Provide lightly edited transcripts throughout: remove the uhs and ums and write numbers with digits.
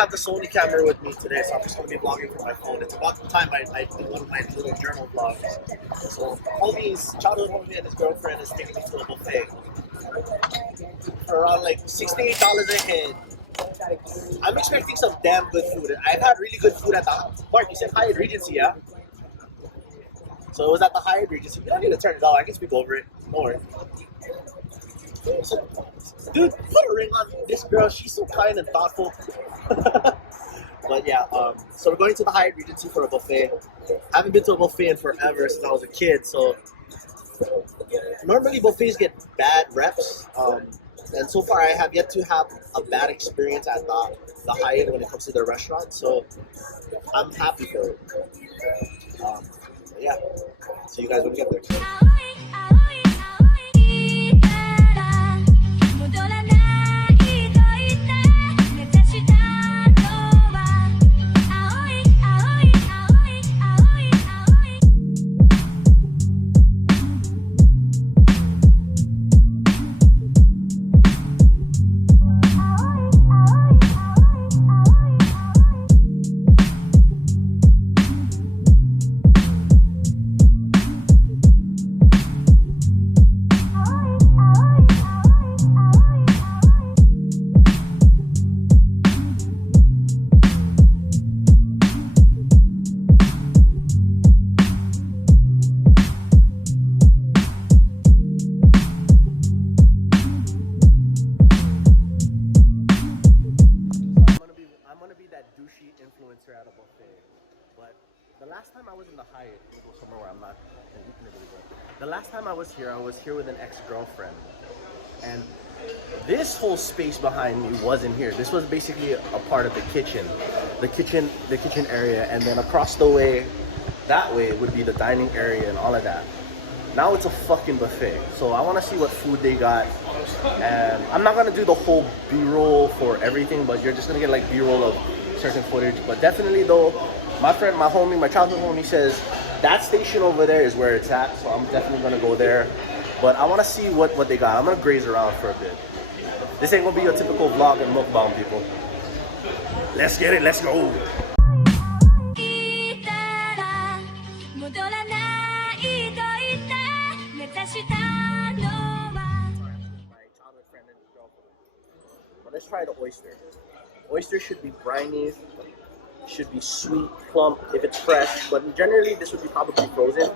have the Sony camera with me today, so I'm just going to be vlogging from my phone. It's about the time I did one of my little journal vlogs. So, childhood homie and his girlfriend is taking me to a buffet for around like $68 a head. I'm expecting some damn good food. I've had really good food at the Mark, you said Hyatt Regency, yeah? So it was at the Hyatt Regency. You don't need to turn it off. I can speak over it. Don't worry. So, dude, put a ring on this girl. She's so kind and thoughtful. But yeah, so we're going to the Hyatt Regency for a buffet. I haven't been to a buffet in forever since I was a kid. So normally buffets get bad reps. And so far I have yet to have a bad experience at the Hyatt when it comes to the restaurant. So I'm happy for it. Yeah, see you guys when we get there. Influencer at a buffet, but the last time I was in the Hyatt, we'll go somewhere where I'm not. The last time I was here with an ex-girlfriend, and this whole space behind me wasn't here. This was basically a part of the kitchen area, and then across the way, that way would be the dining area and all of that. Now it's a fucking buffet, so I want to see what food they got, and I'm not gonna do the whole B-roll for everything, but you're just gonna get like B-roll of certain footage. But definitely though, my childhood homie says that station over there is where it's at, so I'm definitely gonna go there. But I want to see what they got. I'm gonna graze around for a bit. This ain't gonna be a typical vlog and mukbang, people. Let's get it, let's go. Let's try the oyster. Oyster should be briny, should be sweet, plump if it's fresh, but generally this would be probably frozen.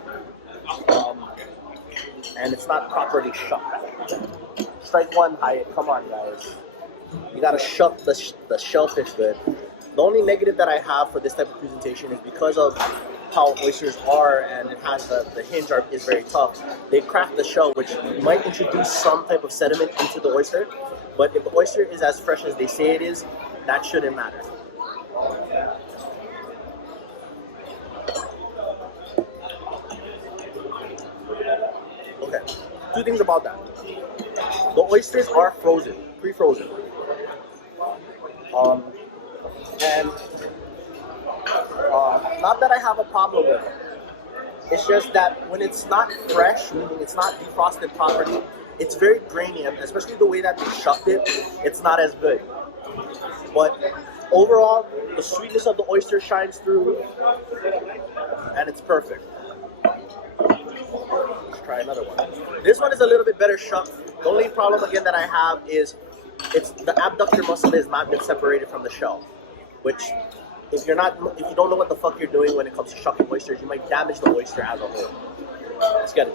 And it's not properly shucked. Strike one, Hyatt. Come on, guys. You gotta shuck the shellfish good. The only negative that I have for this type of presentation is because of how oysters are, and it has the hinge is very tough. They crack the shell, which might introduce some type of sediment into the oyster. But if the oyster is as fresh as they say it is, that shouldn't matter. Okay, two things about that. The oysters are frozen, pre-frozen. And not that I have a problem with it. It's just that when it's not fresh, meaning it's not defrosted properly, it's very grainy, and especially the way that they shucked it, it's not as good. But overall, the sweetness of the oyster shines through, and it's perfect. Let's try another one. This one is a little bit better shucked. The only problem again that I have is the abductor muscle has not been separated from the shell, which if you don't know what the fuck you're doing when it comes to shucking oysters, you might damage the oyster as a whole. Let's get it.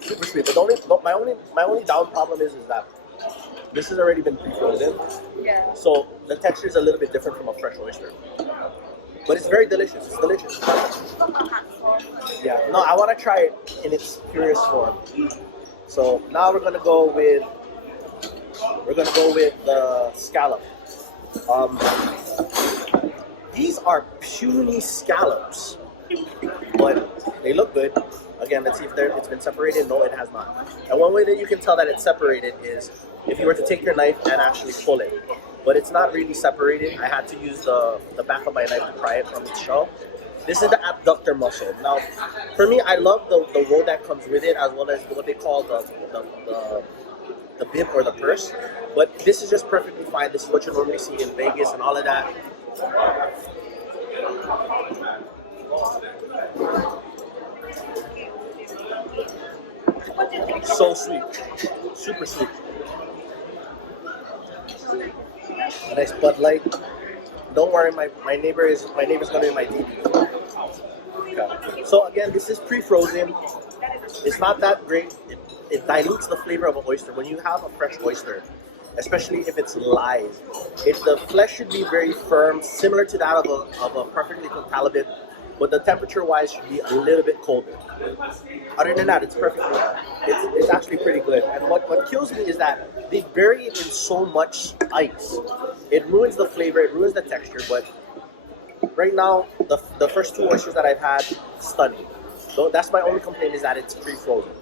Super sweet, but my only down problem is that this has already been pre-frozen. Yeah. So the texture is a little bit different from a fresh oyster. But it's very delicious. It's delicious. Yeah. No, I want to try it in its purest form. So now we're gonna go with the scallop. These are puny scallops, but they look good. Again, let's see if it's been separated. No, it has not. And one way that you can tell that it's separated is if you were to take your knife and actually pull it. But it's not really separated. I had to use the back of my knife to pry it from its shell. This is the abductor muscle. Now, for me, I love the roll that comes with it, as well as what they call the the bib or the purse. But this is just perfectly fine. This is what you normally see in Vegas and all of that. So sweet, super sweet. A nice Bud Light. Don't worry, my neighbor's gonna be my TV. Okay. So again, this is pre-frozen. It's not that great. It dilutes the flavor of an oyster. When you have a fresh oyster, especially if it's live, the flesh should be very firm, similar to that of a perfectly cooked halibut, but the temperature-wise should be a little bit colder. Other than that, it's perfectly. It's actually pretty good. And what kills me is that they bury it in so much ice. It ruins the flavor. It ruins the texture. But right now, the first two oysters that I've had, stunning. So that's my only complaint, is that it's pre-frozen.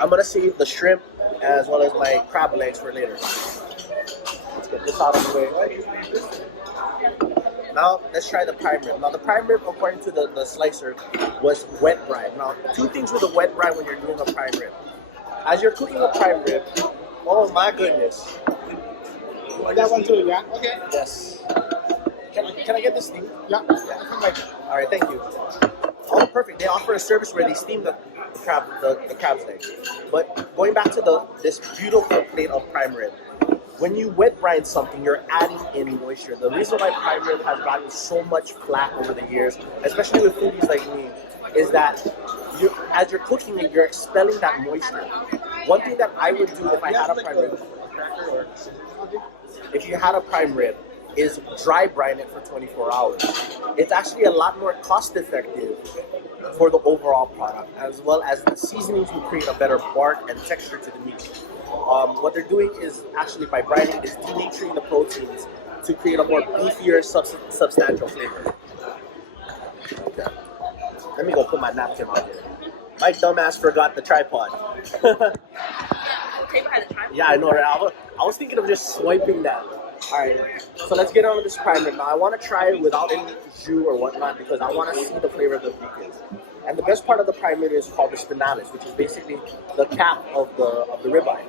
I'm gonna save the shrimp as well as my crab legs for later. Let's get this out of the way. Now let's try the prime rib. Now the prime rib, according to the slicer, was wet brine. Now, two things with a wet brine when you're doing a prime rib. As you're cooking a prime rib, oh my goodness. I got one too, yeah? Okay. Yes. Can I get this steam? Yeah. All right, thank you. Oh, perfect. They offer a service where they steam the crab's legs. But going back to this beautiful plate of prime rib, when you wet brine something, you're adding in moisture. The reason why prime rib has gotten so much flack over the years, especially with foodies like me, is that as you're cooking it, you're expelling that moisture. One thing that I would do if I had a prime rib, if you had a prime rib, is dry brine it for 24 hours. It's actually a lot more cost effective for the overall product, as well as the seasonings will create a better bark and texture to the meat. What they're doing is actually, by brining, is denaturing the proteins to create a more beefier, substantial flavor. Okay. Let me go put my napkin on here. My dumbass forgot the tripod. Yeah, I know, right? I was thinking of just swiping that. Alright, so let's get on with this prime rib. Now, I want to try it without any jus or whatnot because I want to see the flavor of the beef. And the best part of the prime rib is called the spinalis, which is basically the cap of the ribeye.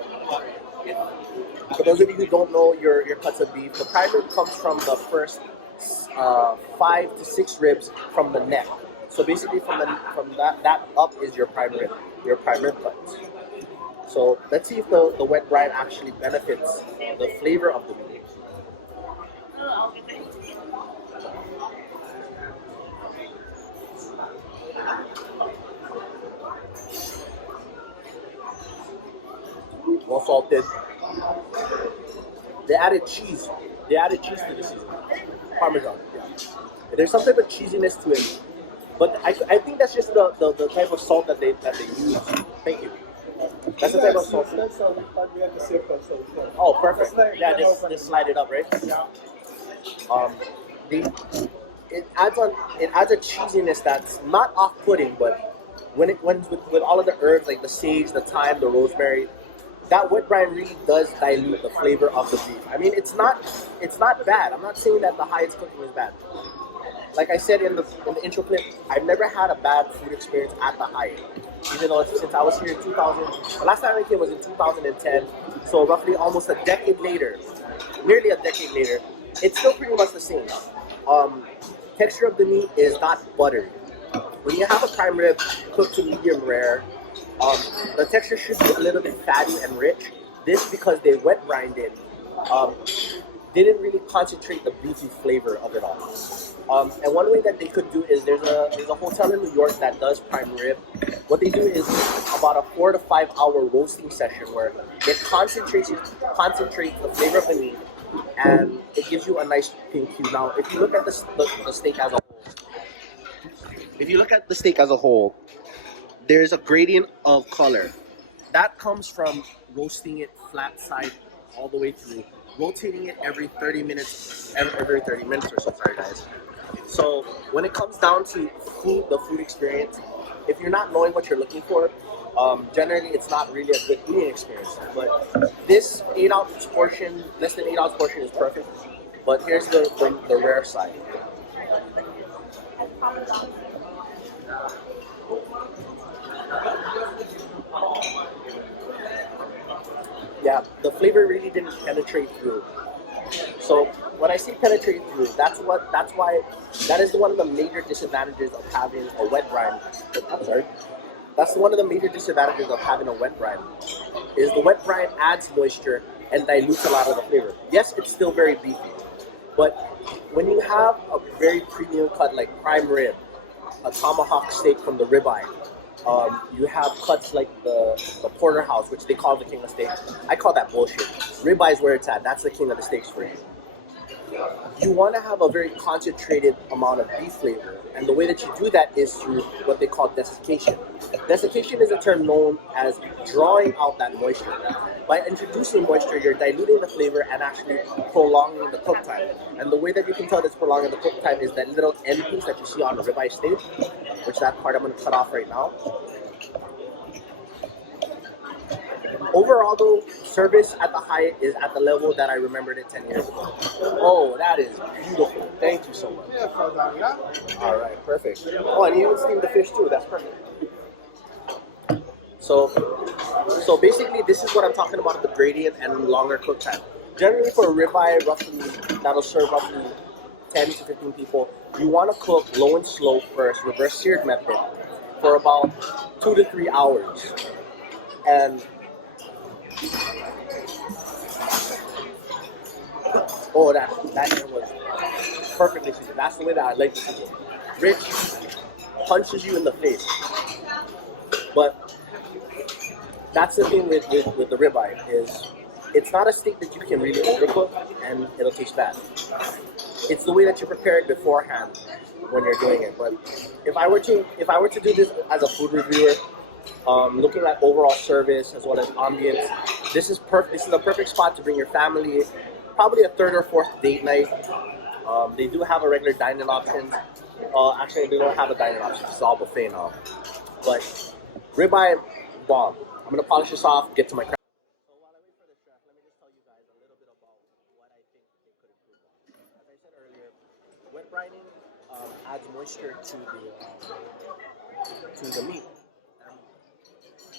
For those of you who don't know your cuts of beef, the prime rib comes from the first 5 to 6 ribs from the neck. So basically, from that up is your prime rib cuts. So let's see if the wet brine actually benefits the flavor of the meat. Well salted. They added cheese. They added cheese to the seasoning. Parmesan. Yeah. There's some type of cheesiness to it, but I think that's just the type of salt that they use. Thank you. That's the type of salt. Oh, perfect. Yeah, just slide it up, right? Yeah. It adds a cheesiness that's not off-putting, but when with all of the herbs like the sage, the thyme, the rosemary, that wet brine really does dilute the flavor of the beef. I mean, it's not bad. I'm not saying that the Hyatt's cooking is bad. Like I said in the intro clip, I've never had a bad food experience at the Hyatt. Even though since I was here in 2000, the last time I came was in 2010, so roughly almost a decade later, nearly a decade later, it's still pretty much the same. Texture of the meat is not buttery. When you have a prime rib cooked to medium rare, the texture should be a little bit fatty and rich. This, because they wet brined it, didn't really concentrate the beefy flavor of it all. And one way that they could do is there's a hotel in New York that does prime rib. What they do is about a 4 to 5 hour roasting session where it concentrates the flavor of the meat, and it gives you a nice pink hue. Now, if you look at the steak as a whole, there's a gradient of color that comes from roasting it flat side all the way through, rotating it every 30 minutes or so. Sorry, guys. So when it comes down to the food experience, if you're not knowing what you're looking for, generally it's not really a good eating experience. But this 8 ounce portion, less than 8 ounce portion, is perfect. But here's the rare side. Yeah, the flavor really didn't penetrate through. So when I say penetrate through, that's why that is one of the major disadvantages of having a wet brine. I'm sorry. That's one of the major disadvantages of having a wet brine. Is the wet brine adds moisture and dilutes a lot of the flavor. Yes, it's still very beefy, but when you have a very premium cut like prime rib, a tomahawk steak from the ribeye, you have cuts like the porterhouse, which they call the king of steaks. I call that bullshit. Ribeye is where it's at. That's the king of the steaks for you. You want to have a very concentrated amount of beef flavor, and the way that you do that is through what they call desiccation. Desiccation is a term known as drawing out that moisture. By introducing moisture, you're diluting the flavor and actually prolonging the cook time. And the way that you can tell that's prolonging the cook time is that little end piece that you see on the ribeye steak, which that part I'm going to cut off right now. Overall, though, service at the Hyatt is at the level that I remembered it 10 years ago. Oh, that is beautiful. Thank you so much. Yeah, for that, yeah. All right, perfect. Oh, and you even steamed the fish too. That's perfect. So basically, this is what I'm talking about: the gradient and longer cook time. Generally, for a ribeye, roughly that'll serve roughly 10 to 15 people. You want to cook low and slow first, reverse seared method, for about 2 to 3 hours, and oh, that was perfectly seasoned. That's the way that I like to season. Rich punches you in the face. But that's the thing with the ribeye is it's not a steak that you can really overcook and it'll taste bad. It's the way that you prepare it beforehand when you're doing it. But if I were to do this as a food reviewer, looking at overall service as well as ambience, this is perfect. This is a perfect spot to bring your family. Probably a third or fourth date night. They do have a regular dining option. Actually, they don't have a dining option. It's all buffet now. But ribeye, bomb. I'm gonna polish this off. Get to my craft. So while I wait for the chef, let me just tell you guys a little bit about what I think they could improve on. As I said earlier, wet brining adds moisture to the meat. And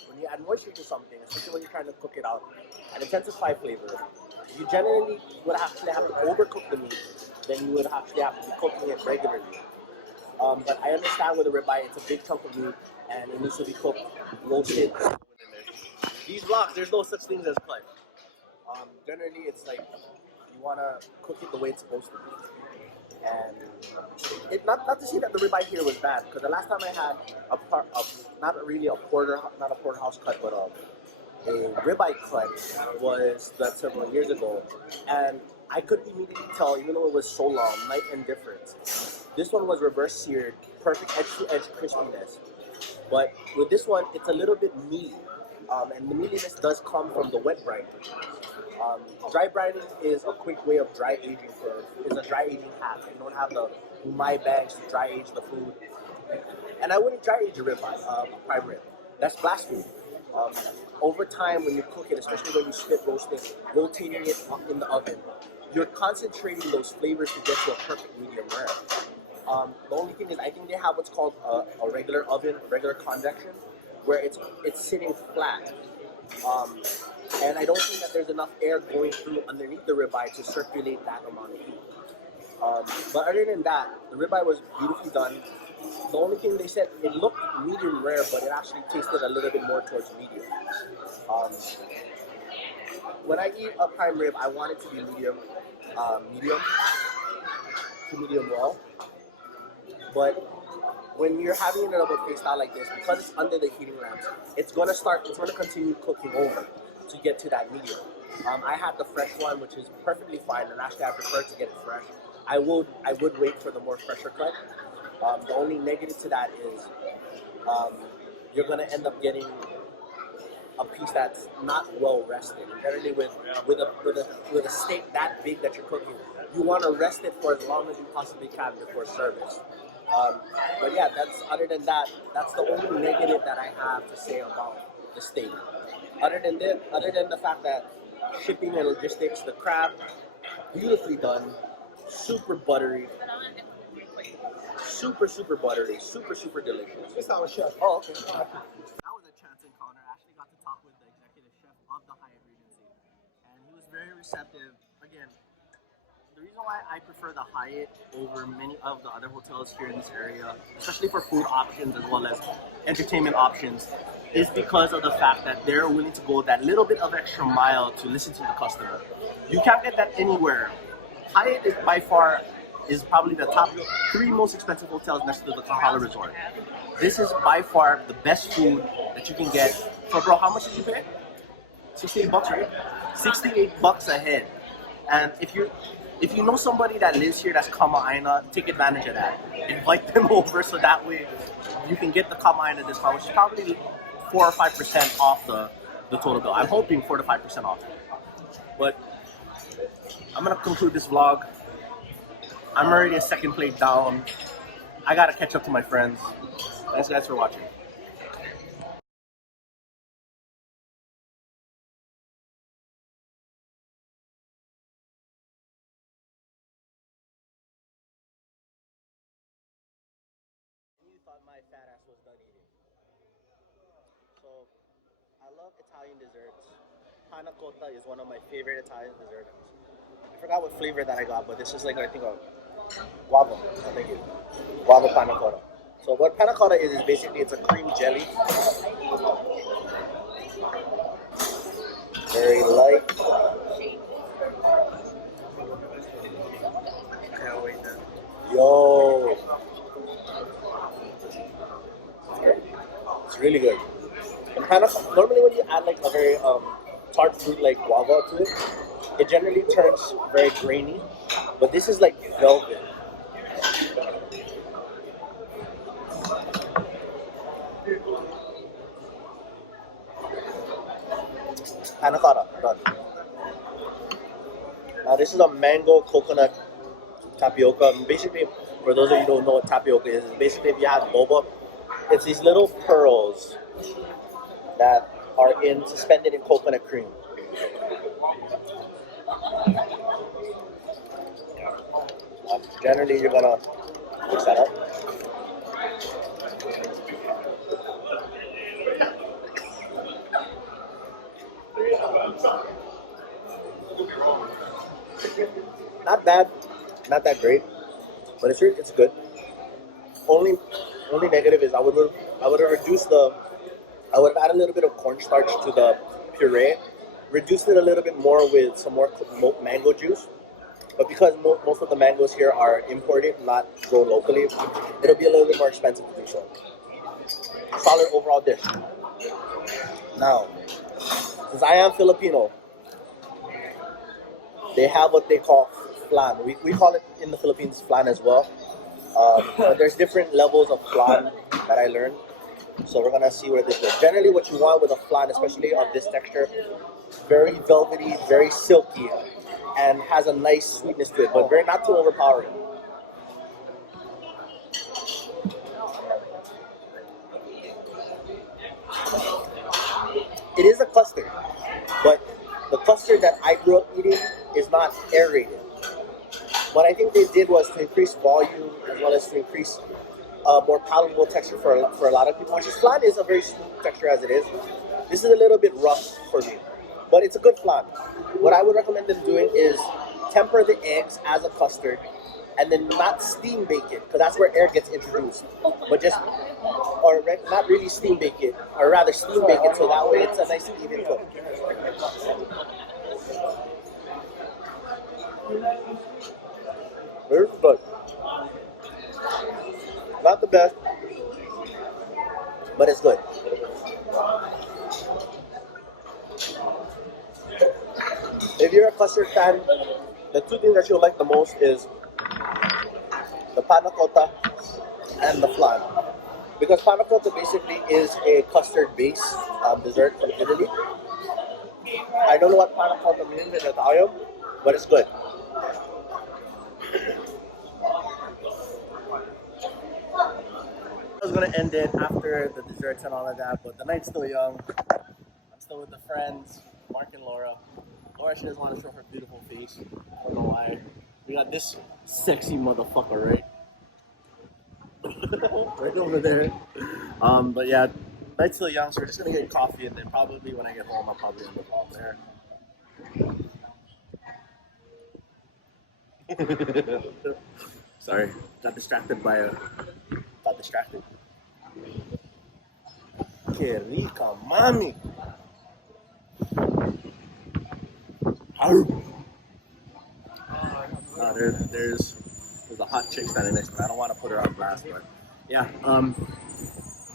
when you add moisture to something, especially when you're trying to cook it out and intensify flavor, you generally would actually have to overcook the meat. Then you would actually have to be cooking it regularly. But I understand with a ribeye, it's a big chunk of meat and it needs to be cooked, roasted. These vlogs, there's no such thing as cut. Generally, it's like you want to cook it the way it's supposed to be. And it not to say that the ribeye here was bad, because the last time I had not a porterhouse cut, but a ribeye cut was that several years ago, and I could immediately tell, even though it was so long, night and difference. This one was reverse seared, perfect edge-to-edge crispiness. But with this one, it's a little bit meaty, and the meatiness does come from the wet brining. Dry brining is a quick way of dry aging. It's a dry aging hack. You don't have the my bags to dry age the food. And I wouldn't dry age a ribeye, prime rib. That's blasphemy. Over time, when you cook it, especially when you spit roast it, rotating it in the oven, you're concentrating those flavors to get to a perfect medium rare. The only thing is, I think they have what's called a regular oven, regular convection, where it's sitting flat. And I don't think that there's enough air going through underneath the ribeye to circulate that amount of heat. But other than that, the ribeye was beautifully done. The only thing they said, it looked medium rare, but it actually tasted a little bit more towards medium. When I eat a prime rib, I want it to be medium to medium well. But when you're having it in a buffet style like this, because it's under the heating lamps, it's gonna continue cooking over to get to that medium. I had the fresh one, which is perfectly fine, and actually I prefer to get it fresh. I would wait for the more fresher cut. The only negative to that is you're gonna end up getting a piece that's not well rested. Generally, with a steak that big that you're cooking, you want to rest it for as long as you possibly can before service. But yeah, other than that, that's the only negative that I have to say about the steak. Other than the fact that shipping and logistics, the crab, beautifully done. super buttery, super buttery, super delicious. This is our chef. Oh, okay. That was a chance encounter. I actually got to talk with the executive chef of the Hyatt Regency, and he was very receptive. Again, the reason why I prefer the Hyatt over many of the other hotels here in this area, especially for food options as well as entertainment options, is because of the fact that they're willing to go that little bit of extra mile to listen to the customer. You can't get that anywhere. Hyatt is by far probably the top 3 most expensive hotels next to the Kahala Resort. This is by far the best food that you can get. For bro, how much did you pay? $68, right? $68 a head. And if you know somebody that lives here that's Kama'aina, take advantage of that. Invite them over so that way you can get the Kama'aina discount, which is probably 4 or 5% off the total bill. I'm hoping 4 to 5% off. But I'm gonna conclude this vlog. I'm already a second plate down. I gotta catch up to my friends. Thanks guys for watching. You thought my fat ass was done eating. So, I love Italian desserts. Panna cotta is one of my favorite Italian desserts. I forgot what flavor that I got, but this is like, I think, a guava. I think it's guava panna cotta. So what panna cotta is basically it's a cream jelly. Very light. Can't wait now. Yo. It's really good. And panna cotta, normally when you add like a very tart fruit like guava to it, it generally turns very grainy, but this is like velvet. Panna cotta, done. Now this is a mango coconut tapioca. Basically, for those of you who don't know what tapioca is, basically if you have boba, it's these little pearls that are suspended in coconut cream. Generally, you're gonna mix that up. Not bad, not that great, but it's good. Only negative is I would have reduced I would have added a little bit of cornstarch to the puree, reduced it a little bit more with some more mango juice. But because most of the mangoes here are imported, not grown locally, it'll be a little bit more expensive to do so. Solid overall dish. Now, since I am Filipino, they have what they call flan. We call it in the Philippines flan as well. But there's different levels of flan that I learned. So we're gonna see where this goes. Generally what you want with a flan, especially of this texture, very velvety, very silky, and has a nice sweetness to it, but not too overpowering. It is a custard, but the custard that I grew up eating is not aerated. What I think they did was to increase volume as well as to increase more palatable texture for a lot of people, which is flan is a very smooth texture as it is. This is a little bit rough for me, but it's a good flan. What I would recommend them doing is temper the eggs as a custard and then not steam bake it, because that's where air gets introduced, but just, not really steam bake it, or rather steam bake it so that way it's a nice and even cook. Very good. Not the best, but it's good. If you're a custard fan, the two things that you'll like the most is the panna cotta and the flan. Because panna cotta basically is a custard-based dessert from Italy. I don't know what panna cotta means in Italian, but it's good. I was gonna end it after the desserts and all of that, but the night's still young. I'm still with the friends, Mark and Laura. Laura, she doesn't want to show her beautiful face. I don't know why. We got this sexy motherfucker, right? Right over there. But yeah, night's still young, so we're just gonna get coffee, and then probably when I get home, I'll probably end up there. Sorry, got distracted. Que rica, mami. There's a hot chick standing next to me. I don't want to put her on blast, but yeah.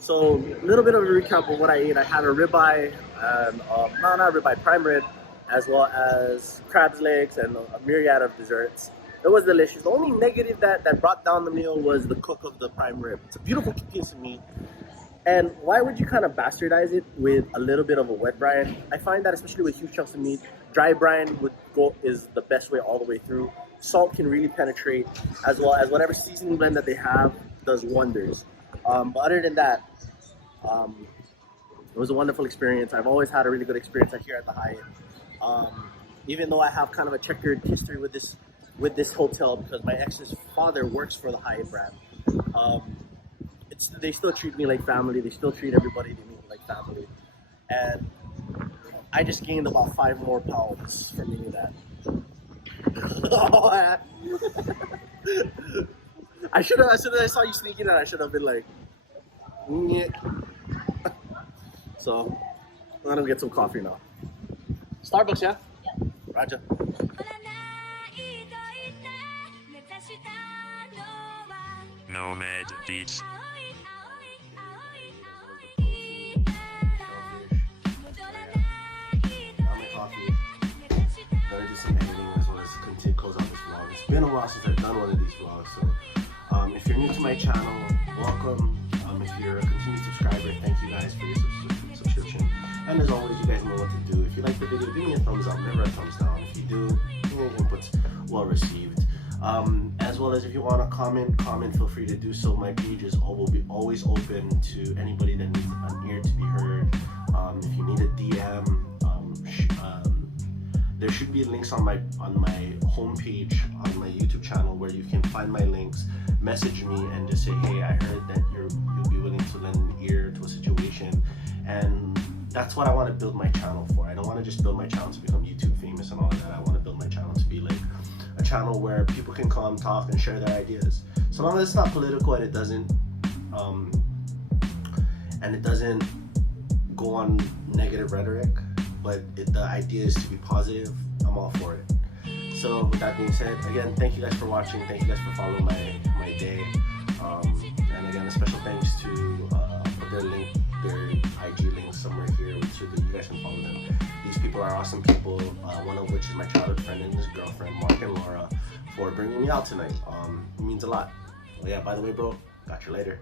So a little bit of a recap of what I ate. I had a ribeye, not ribeye, prime rib, as well as crab's legs and a myriad of desserts. It was delicious. The only negative that brought down the meal was the cook of the prime rib. It's a beautiful piece of meat. And why would you kind of bastardize it with a little bit of a wet brine? I find that especially with huge chunks of meat, dry brine is the best way all the way through. Salt can really penetrate, as well as whatever seasoning blend that they have does wonders. But other than that, it was a wonderful experience. I've always had a really good experience here at the Hyatt. Even though I have kind of a checkered history with this hotel because my ex's father works for the Hyatt brand. They still treat me like family. They still treat everybody they meet like family. And I just gained about 5 more pounds from eating that. I should have. As soon as I saw you sneaking in, I should have been like, "Nyeh." So I'm gonna get some coffee now. Starbucks, yeah? Yeah. Roger. Nomad Beats. Close out this vlog. It's been a while since I've done one of these vlogs, so if you're new to my channel, welcome. If you're a continued subscriber, thank you guys for your subscription. And as always, you guys know what to do. If you like the video, give me a thumbs up, never a thumbs down. If you do, your input's well received. As well as if you want to comment, feel free to do so. My page is always open to anybody that needs an ear to be heard. If you need a DM, there should be links on my homepage on my YouTube channel where you can find my links, message me, and just say, hey, I heard that you'll be willing to lend an ear to a situation. And that's what I want to build my channel for. I don't want to just build my channel to become YouTube famous and all of that. I want to build my channel to be like a channel where people can come, talk, and share their ideas. So long as it's not political and it doesn't go on negative rhetoric, but the idea is to be positive, I'm all for it. So with that being said, again, thank you guys for watching. Thank you guys for following my day. And again, a special thanks to put their IG links somewhere here so that you guys can follow them. These people are awesome people, one of which is my childhood friend and his girlfriend, Mark and Laura, for bringing me out tonight. It means a lot. Oh yeah, by the way, bro, got you later.